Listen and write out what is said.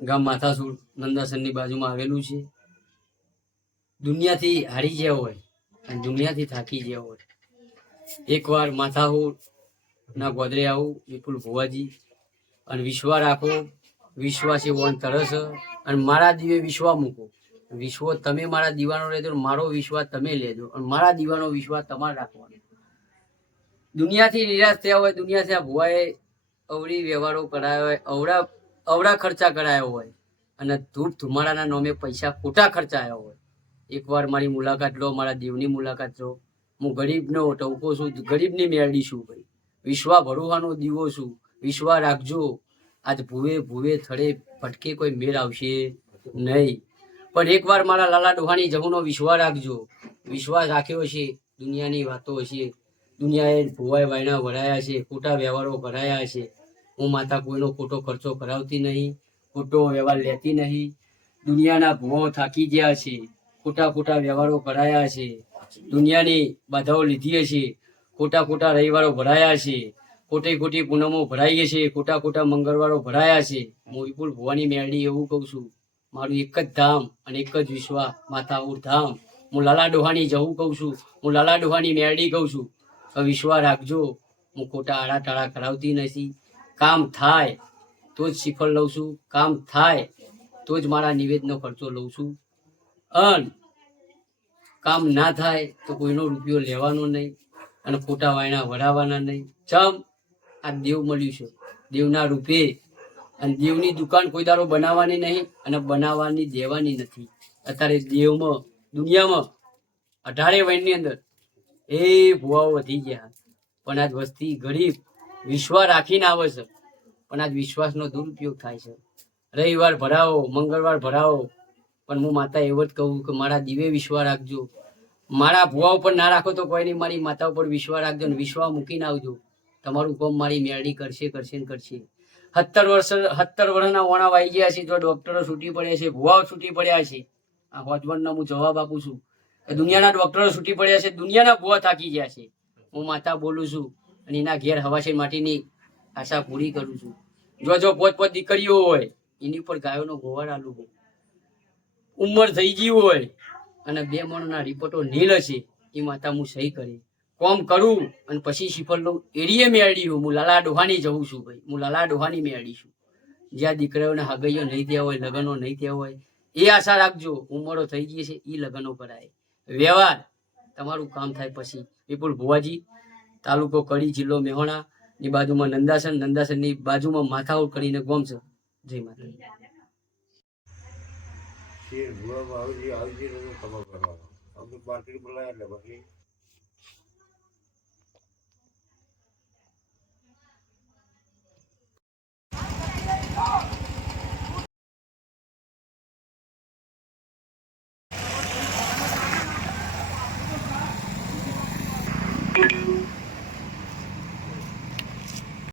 ગામ માથાસુર નંદાસરની બાજુમાં આવેલું છે. દુનિયાથી હારી ગયા હોય અને દુનિયાથી થાકી ગયા હોય, એકવાર માથાસુર ના ગોદરે આવું વિપુલ ભુવાજી અને વિશ્વા રાખો. વિશ્વાસ એવો તરસ અને મારા દીવે વિશ્વા મૂકો. વિશ્વ તમે મારા દીવાનો લેજો, મારો વિશ્વાસ તમે લેજો અને મારા દીવાનો વિશ્વાસ તમારે રાખવાનો. દુનિયાથી નિરાશ થયા હોય, દુનિયાથી આ ભુવાએ અવળી વ્યવહારો કરાયો હોય, અવળા ખર્ચા કરાયો હોય અને ધૂપ ધુમાડાના નામે પૈસા ખોટા ખર્ચાયા હોય, એકવાર મારી મુલાકાત લો, મારા દેવની મુલાકાત લો. હું ગરીબનો ટવકો છું, ગરીબની મેળડી છું ભાઈ. વિશ્વા ભરોહાનો દીવો છું. વિશ્વા રાખજો. આજ ભૂવે ભૂવે થડે ભટકે કોઈ મેળ આવશે નહીં. પણ એકવાર મારા લાલા ડોહાની જહુનો વિશ્વાસ રાખજો. વિશ્વાસ રાખ્યો છે, દુનિયાની વાતો હશે. દુનિયાએ ભુવાએ વાયણા વળાયા છે, ખોટા વ્યવહારો કરાયા છે. હું માતા કોઈનો ખોટો ખર્ચો કરાવતી નહીં, ખોટો વ્યવહાર લેતી નહીં. દુનિયાના ભુવાઓ થાકી ગયા છે, ખોટા ખોટા વ્યવહારો કરાયા છે. દુનિયાની બાધાઓ લીધી હશે, ખોટા ખોટા રવિવારો ભરાયા છે, ખોટી ખોટી પૂનમો ભરાઈ છે, ખોટા ખોટા મંગળવારો ભરાયા છે. હું વિપુલ ભુવાની મેરડી એવું કહું છું, મારું એક જ ધામ અને એક જ વિશ્વાસ, માથાઉર ધામ. હું લાલા ડોહાની જવું કહું છું, હું લાલા ડોહાની મેરડી કહું છું. વિશ્વાસ રાખજો. હું ખોટા આડા ટાળા કરાવતી નથી. કામ થાય તો જ શ્રીફળ લઉં છું, કામ થાય તો જ મારા નિવેદનો ખર્ચો લઉં છું. અને કામ ના થાય તો કોઈનો રૂપિયો લેવાનો નહીં અને ખોટા વાયણા વડાવવાના નહીં. ચમ આ દેવ મળ્યું છે, દેવના રૂપે. અને દેવની દુકાન કોઈ દારો બનાવવાની નહીં અને બનાવવાની દેવાની નથી. અત્યારે દેવમાં દુનિયામાં 18 વયની અંદર એ ભુવાઓ વધી ગયા, પણ આજ વસ્તી ગરીબ વિશ્વાસ રાખીને આવે છે, પણ આજ વિશ્વાસનો દુરુપયોગ થાય છે. રવિવાર ભરાવો, મંગળવાર ભરાવો, પણ હું માતા એવું જ કહું કે મારા દીવે વિશ્વાસ રાખજો. મારા ભુવા ઉપર ના રાખો તો કોઈ નહીં, મારી માતા ઉપર વિશ્વાસ રાખજો અને વિશ્વાસ મૂકીને આવજો. તમારું કામ મારી મેરડી કરશે કરશે ને કરશે. 70 વર્ષના ઓણા વાઈ ગયા છે, જો ડોક્ટરો છૂટી પડ્યા છે, ભુવાઓ છૂટી પડ્યા છે. આ હોજવણનો હું જવાબ આપું છું. દુનિયાના ડોક્ટરો છૂટી પડ્યા છે, દુનિયાના ભુવા થાકી ગયા છે. હું માતા બોલું છું અને એના ઘેર હવાશે માટીની આશા પૂરી કરું છું. જો પોત દીકરીઓ હોય એની ઉપર ગાયોનો ગોવાર આલું હોય, ઉંમર થઈ ગઈ હોય અને 2 મણના રિપોર્ટો નીલ છે, એ માતા હું સહી કરી કોમ કરું અને પછી શ્રીફળ લઉં. એડીએ મેળડી હું લાલા ડોહાની જવું છું ભાઈ. હું લાલા ડોહાની મેળડી છું. જ્યાં દીકરીઓને હગઈઓ નહીં થયા હોય, લગ્નો નહીં થયા હોય, એ આશા રાખજો. ઉંમરો થઈ ગઈ છે, એ લગ્નો કરાય. વ્યવહાર તમારું કામ થાય પછી. વિપુલ ભુવાજી, તાલુકો કડી, જિલ્લો મહેસાણા ની બાજુમાં નંદાસન, નંદાસનની બાજુમાં માથાઉર કરીને ગોમ છે. જય માતા. શેર ભુવામાં આવી ખબર કરવાનો. અમુક માર્કેટ બોલાય એટલે પછી